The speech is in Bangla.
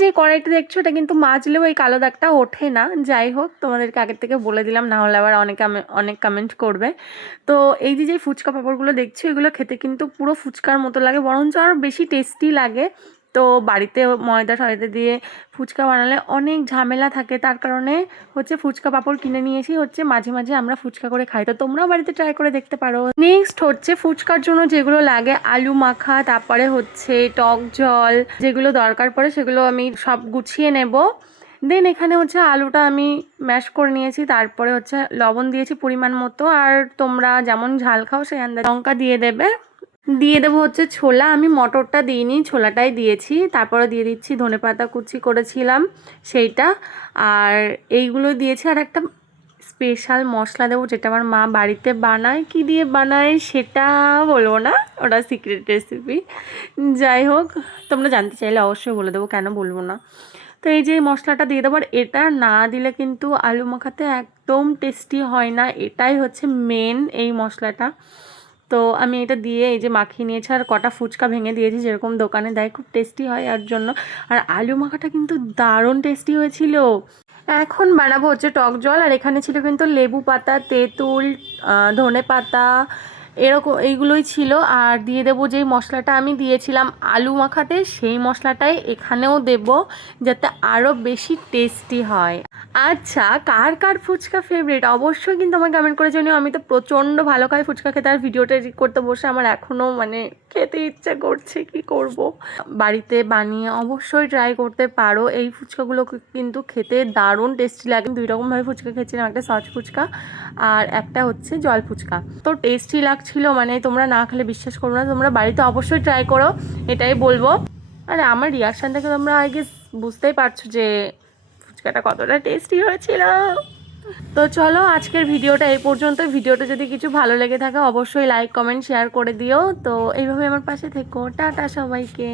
যে কড়াইটা দেখছো এটা কিন্তু মাজলেও এই কালো দাগটা ওঠে না। যাই হোক, তোমাদেরকে আগের থেকে বলে দিলাম, না হলে আবার অনেক কমেন্ট করবে। তো এই যে ফুচকা পাঁপড়গুলো দেখছো, এগুলো খেতে কিন্তু পুরো ফুচকার মতো লাগে, বরঞ্চ আরও বেশি টেস্টি লাগে। তো বাড়িতে ময়দা টয়দা দিয়ে ফুচকা বানালে অনেক ঝামেলা থাকে, তার কারণে হচ্ছে ফুচকা পাঁপড় কিনে নিয়েছি, হচ্ছে মাঝে মাঝে আমরা ফুচকা করে খাই। তো তোমরাও বাড়িতে ট্রাই করে দেখতে পারো। নেক্সট হচ্ছে ফুচকার জন্য যেগুলো লাগে, আলু মাখা, তারপরে হচ্ছে টক জল, যেগুলো দরকার পড়ে সেগুলো আমি সব গুছিয়ে নেব। দেন এখানে হচ্ছে আলুটা আমি ম্যাশ করে নিয়েছি, তারপরে হচ্ছে লবণ দিয়েছি পরিমাণ মতো, আর তোমরা যেমন ঝাল খাও সেই আন্দাজে লঙ্কা দিয়ে দেবে। দিয়ে দেবো হচ্ছে ছোলা, আমি মটরটা দিইনি, ছোলাটাই দিয়েছি। তারপরে দিয়ে দিচ্ছি ধনেপাতা কুচি করেছিলাম সেইটা, আর এইগুলো দিয়েছি। আর একটা স্পেশাল মশলা দেবো যেটা আমার মা বাড়িতে বানায়, কি দিয়ে বানায় সেটা বলবো না, ওটা সিক্রেট রেসিপি। যাই হোক, তোমরা জানতে চাইলে অবশ্যই বলে দেবো, কেন বলবো না। তো এই যে মশলাটা দিয়ে দেবো, আর এটা না দিলে কিন্তু আলু মাখাতে একদম টেস্টি হয় না, এটাই হচ্ছে মেন এই মশলাটা। তো আমি এটা দিয়ে এই যে মাখিয়ে নিয়েছি, আর কটা ফুচকা ভেঙে দিয়েছি, যেরকম দোকানে দেয়, খুব টেস্টি হয় এর জন্য। আর আলু মাখাটা কিন্তু দারুণ টেস্টি হয়েছিল। এখন বানাবো হচ্ছে টক জল, আর এখানে ছিল কিন্তু লেবু পাতা, তেঁতুল, ধনে পাতা, এরকম এইগুলোই ছিল। আর দিয়ে দেবো যেই মশলাটা আমি দিয়েছিলাম আলু মাখাতে, সেই মশলাটাই এখানেও দেব, যাতে আরও বেশি টেস্টি হয়। আচ্ছা, কার কার ফুচকা ফেভারিট অবশ্যই কিন্তু আমাকে কমেন্ট করে জানিও। আমি তো প্রচণ্ড ভালো খাই ফুচকা খেতে, আর ভিডিওটা এডিট করতে বসে আমার এখনও মানে খেতে ইচ্ছা করছে, কি করব। বাড়িতে বানিয়ে অবশ্যই ট্রাই করতে পারো। এই ফুচকাগুলো কিন্তু খেতে দারুণ টেস্টি লাগে। 2 রকমভাবে ফুচকা খেয়েছিলাম, একটা সস ফুচকা আর একটা হচ্ছে জল ফুচকা। তো টেস্টি লাগছিল, মানে তোমরা না খেলে বিশ্বাস করো না। তোমরা বাড়িতে অবশ্যই ট্রাই করো, এটাই বলবো। আর আমার রিয়াকশান থেকে তোমরা আই গেস বুঝতেই পারছো যে ফুচকাটা কতটা টেস্টি হয়েছিল। তো চলো, আজকের ভিডিওটা এই পর্যন্ত। ভিডিওটা যদি কিছু ভালো লেগে থাকে অবশ্যই লাইক কমেন্ট শেয়ার করে দিও। তো এইভাবে আমার পাশে থেকো। টাটা সবাইকে।